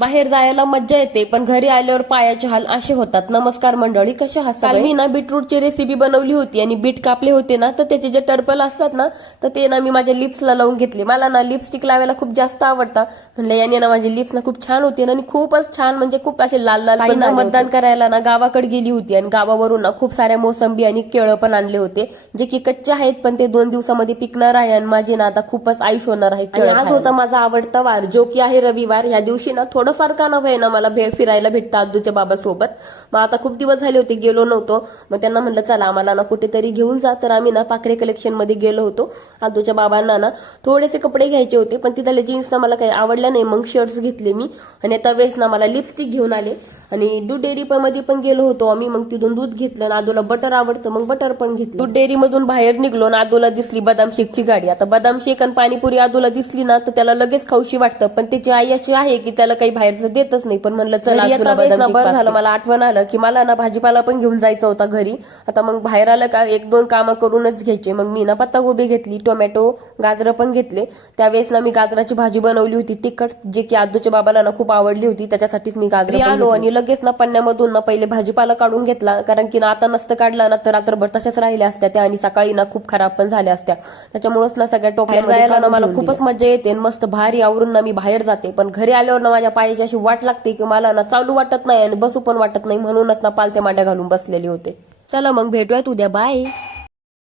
बाहेर जायला मज्जा येते, पण घरी आल्यावर पायाचे हाल असे होतात. नमस्कार मंडळी, कशा आहात? काल मी ना बीटरूटची रेसिपी बनवली होती आणि बीट कापले होते ना, तर त्याचे जे टर्पल असतात ना, तर ते ना मी माझ्या लिप्सला लावून घेतले. मला ना लिपस्टिक लावायला खूप जास्त आवडतं. म्हणलं याने ना माझे लिप्स ना खूप छान होते आणि खूपच छान, म्हणजे खूप असे लाल लाल. पण ना मतदान करायला ना गावाकडे गेली होती आणि गावावरून ना खूप साऱ्या मोसंबी आणि केळं पण आणले होते, जे की कच्चे आहेत, पण ते 2 दिवसामध्ये पिकणार आहे आणि माझे ना आता खूपच आयुष होणार आहे. आज होता माझा आवडता वार, जो की आहे रविवार. या दिवशी ना थोडंफार का नव्हे ना मला फिरायला भेटतं आदूच्या बाबासोबत. मग आता खूप दिवस झाले होते गेलो नव्हतो. मग त्यांना म्हणलं चला आम्हाला ना कुठेतरी घेऊन जा. तर आम्ही ना पाखरे कलेक्शन मध्ये गेलो होतो. आदूच्या बाबांना ना थोडेसे कपडे घ्यायचे होते, पण तिथले जीन्स ना मला काही आवडल्या नाही. मग शर्ट्स घेतले मी आणि आता वेळेस ना मला लिपस्टिक घेऊन आले. आणि दूध डेअरी मध्ये पण गेलो होतो आम्ही. मग तिथून दूध घेतलं आणि आदूला बटर आवडतं, मग बटर पण घेतलं. दूध डेअरी मधून बाहेर निघलो ना आदूला दिसली बदाम शेकची गाडी. आता बदाम शेक आणि पाणीपुरी आदूला दिसली ना तर त्याला लगेच खाऊशी वाटतं, पण त्याची आई अशी आहे की त्याला काही बाहेरचं देतच नाही. पण म्हणलं चला बरं झालं, मला आठवण आलं की मला ना भाजीपाला पण घेऊन जायचं होता घरी. आता मग बाहेर आलं का 1-2 कामं करूनच घ्यायचे. मग मी ना पत्तागोबी घेतली, टोमॅटो, गाजरं पण घेतले. त्यावेळेस ना मी गाजराची भाजी बनवली होती तिखट, जे की आदूच्या बाबाला ना खूप आवडली होती, त्याच्यासाठीच मी गाजर आलो आणि लगेच ना पन्न्यामधून ना पहिले भाजीपाला काढून घेतला. कारण की ना आता नसतं काढला ना तर रात्रभर तशाच राहिल्या असत्या त्या आणि सकाळी ना खूप खराब पण झाल्या असत्या. त्याच्यामुळेच ना सगळ्या टोपल्या जायला ना मला खूपच मजा येते. मस्त भारी आवरून ना मी बाहेर जाते, पण घरी आल्यावर ना माझ्या पायाची अशी वाट लागते की मला ना चालू वाटत नाही आणि बसू पण वाटत नाही. म्हणूनच ना पालत्या मांड्या घालून बसलेली होते. चला मग भेटूयात उद्या, बाय.